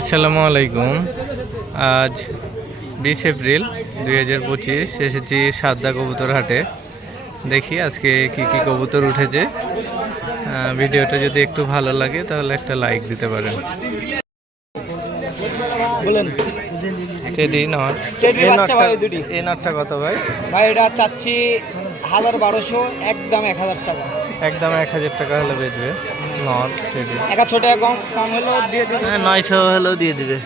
আসসালামু আলাইকুম। আজ 20 এপ্রিল 2025 এসেছি সাদ্দা কবুতর হাটে। দেখি আজকে কি কি কবুতর উঠেছে। ভিডিওটা যদি একটু ভালো লাগে তাহলে একটা লাইক দিতে পারেন। টেডি নট, এই নটটা কত ভাই? ভাই এটা চাচ্ছি 1200, একদম 1000 টাকা। একদম 1000 টাকা হলে বেচবে। নট টেডি একটা ছোট কম কম হলেও দিয়ে দিবে। 900 হলেও দিয়ে দিবে।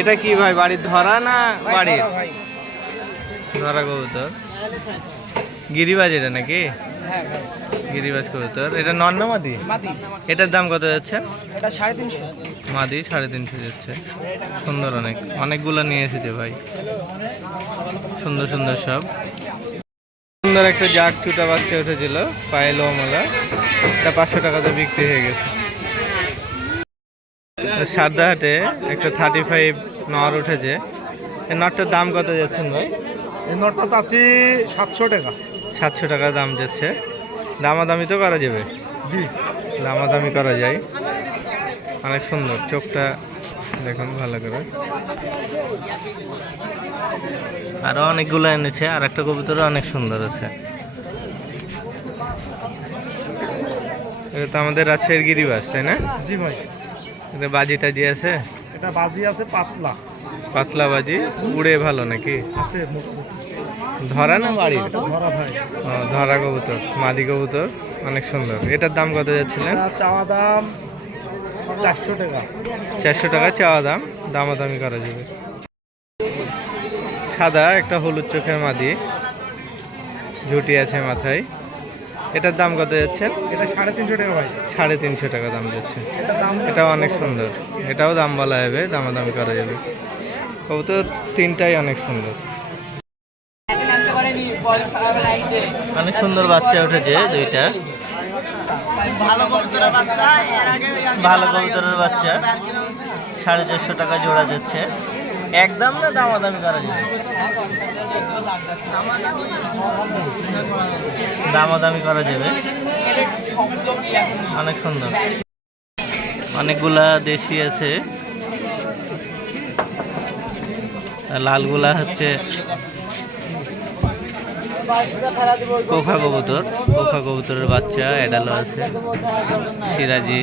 এটা কি ভাই, বাড়ির ধরা না বাড়ির ধরা কবুতর? গিরিবাজ এটা নাকি? হ্যাঁ ভাই, গিরিবাজ কবুতর। এটা নর না মাদি? মাদি। এটার দাম কত যাচ্ছে? এটা 350। মাদি 350 যাচ্ছে। সুন্দর, অনেকগুলো নিয়ে এসেছে ভাই, সুন্দর সুন্দর সব। সুন্দর একটা জাগ চুটা বাচ্চা উঠেছিল, পায়ে লোমালা। এটা 500 টাকাতে বিক্রি হয়ে গেছে। সাদ্দা হাটে একটা 35 নর উঠেছে। এই নরটার দাম কত যাচ্ছেন ভাই? এই নটটা চাচ্ছি 700 টাকা। 700 টাকা দাম যাচ্ছে। দামাদামি তো করা যাবে? জি, দামাদামি করা যায়। অনেক সুন্দর, চোখটা দেখুন ভালো করে। আরো অনেকগুলো এনেছে, আর একটা কবুতরও অনেক সুন্দর আছে। এটা তো আমাদের রাজশাহীর গিরিবাজ, তাই না? জি ভাই। এটা বাজি টাজি আছে? এটা বাজি আছে পাতলা। পাতলা বাজি, উড়ে ভালো নাকি? আছে ধরা না বাড়ির? ধরা ভাই। ধরা কবুতর, মাদি কবুতর, অনেক সুন্দর। এটার দাম কত যাচ্ছিলেন? চাওয়া দাম 400 টাকা। 400 টাকা চাওয়া দাম, দামাদামি করা যাবে। সাদা একটা হলুদ চোখের মাদি, ঝুটি আছে মাথায়। এটার দাম কত যাচ্ছে? এটা 350 টাকা ভাই। 350 টাকা দাম যাচ্ছে। দাম এটাও অনেক সুন্দর, এটাও দাম বলা যাবে, দামাদামি করা যাবে। কবুতর তিনটাই অনেক সুন্দর। অনেক সুন্দর বাচ্চা উঠেছে দুইটা, ভালো কবুতরের বাচ্চা। 450 টাকা জোড়া যাচ্ছে। একদম না দামাদামি করা যাবে? দামাদামি করা যাবে, অনেক সুন্দর। অনেকগুলা দেশি আছে, লালগুলা হচ্ছে কোখা কবুতর। কোখা কবুতরের বাচ্চা এডালো আছে, সিরাজি,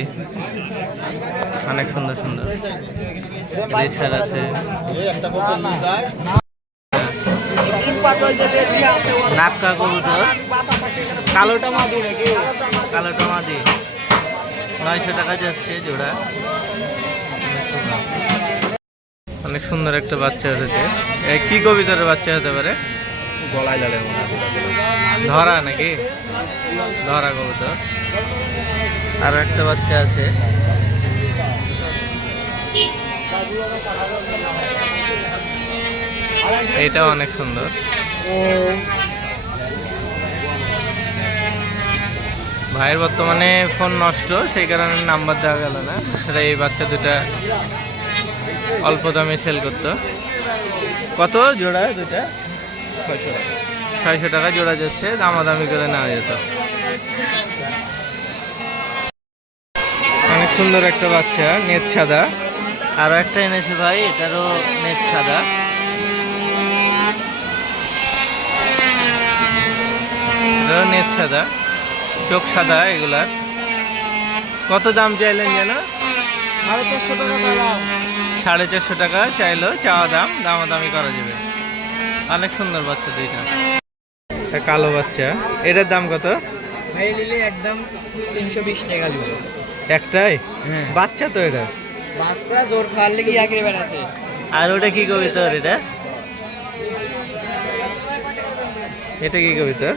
অনেক সুন্দর সুন্দর দেশার আছে। নাক্কা কবুতর, কালোটা মাদি নাকি? কালোটা মাদি 900 টাকা যাচ্ছে জোড়া। অনেক সুন্দর একটা বাচ্চা উঠেছে। কি কবুতরের বাচ্চা হতে পারে? গলায় লালের মনে হয়। ধরা নাকি? ধরা কবুতর। আরো একটা বাচ্চা আছে। এটাও অনেক সুন্দর। ভাইয়ের বর্তমানে ফোন নষ্ট, সেই কারণে নাম্বার দেওয়া গেল না। সেটা এই বাচ্চা দুটা অল্প দামে সেল করতো। কত জোড়া দুটা? 600 টাকা জোড়া যাচ্ছে, দামাদামি করে নেওয়া যেত। অনেক সুন্দর একটা বাচ্চা, নেট সাদা। আরো একটা এনেছে ভাই, এটারও নেট সাদা। এটারও নেট সাদা, চোখ সাদা। এগুলার কত দাম চাইলেন যেন? 450 টাকা। 450 টাকা চাইলো চাওয়া দাম, দামাদামি করা যাবে। অনেক সুন্দর বাচ্চা দুইটা। কালো বাচ্চা, এটার দাম কত? ভাই নিলে একদম 320 টাকা জোড়া। একটাই? বাচ্চা তো এটা। বাচ্চা জোর ফাড়লে কি আগে বেড়াতে। আর ওটা কি কবিতর? এটা কি কবিতর?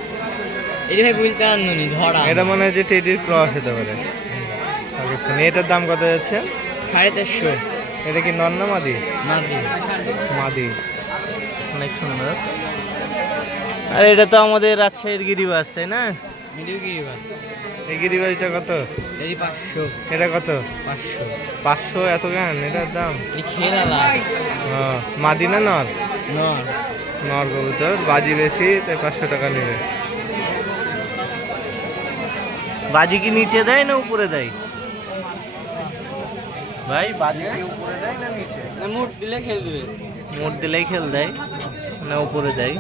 এটা ভাই বুঝতে পারনি, ধরা। এটা মনে হয় যে টেডির ক্রস হতে পারে। এটার দাম কত যাচ্ছে? 450। এটা কি নর না মাদি? মাদি। মাদি, অনেক সুন্দর। আর এটা তো আমাদের রাজশাহীর গিরিবাজ, তাই না? এই গিরিবাজটা কত? 500। এটা কত? 500। 500? এত কেন এটার দাম? খেলা মাদি না নর? নর কবুতর, বাজি বেশি তাই 500 টাকা নেবে। বাজি কি নিচে দেয় না উপরে দেয় ভাই? বাজি কি উপরে দেয় না নিচে? মুড দিলে খেলে দেবে। মোট দিলেই খেল দেয় না উপরে দেয়?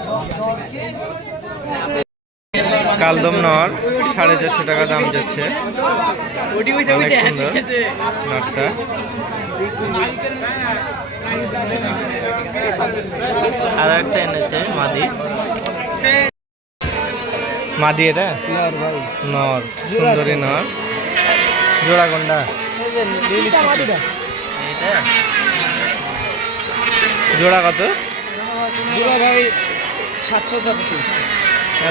কালদম নর 450 টাকা দাম যাচ্ছে। অনেক সুন্দর নটটা। আর একটা এনেছে মাদি। মাদি এটা নর, সুন্দরী নর। জোড়া কোনটা? এইটা জোড়া কত? জোড়া ভাই 700 যাচ্ছে।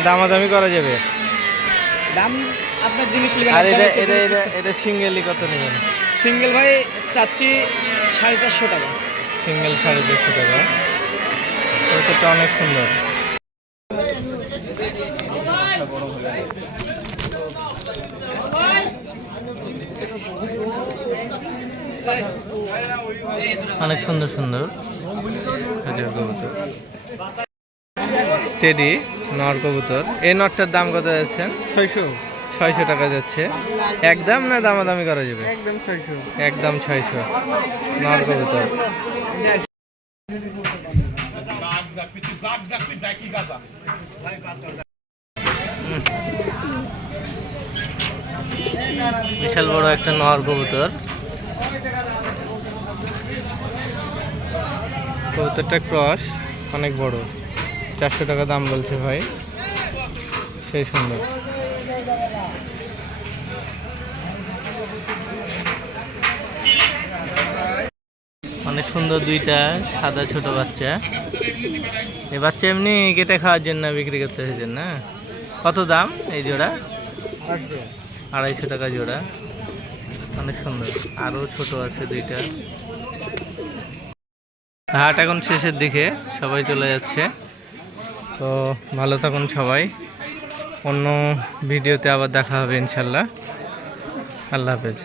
দামাদামি করা যাবে। দাম আপনার জিনিস নেবেন। আর এটা এটা এটা এটা সিঙ্গেলই কত নেবেন? সিঙ্গেল ভাই চাচ্ছি 450 টাকা। সিঙ্গেল 450 টাকা। ওইটা অনেক সুন্দর। অনেক সুন্দর সুন্দর হাজার কবুতর। টেডি নর কবুতর। এই নটটার দাম কত যাচ্ছে? 600 টাকা যাচ্ছে। একদম না দামাদামি করা যাবে? একদম 600। একদম 600 নর কবুতর। বিশাল বড় একটা নর কবুতর। কবুতরটা ক্রস, অনেক বড়। 400 টাকা দাম বলছে ভাই। সেই সুন্দর। অনেক সুন্দর দুইটা সাদা ছোট বাচ্চা। এই বাচ্চা এমনি কেটে খাওয়ার জন্য বিক্রি করতে হয়েছে না? কত দাম এই জোড়া? 250 টাকা জোড়া। অনেক সুন্দর। আরো ছোট আছে দুইটা। হাট এখন শেষের দিকে, সবাই চলে যাচ্ছে। তো ভালো থাকুন সবাই। অন্য ভিডিওতে আবার দেখা হবে ইনশাল্লাহ। আল্লাহ হাফেজ।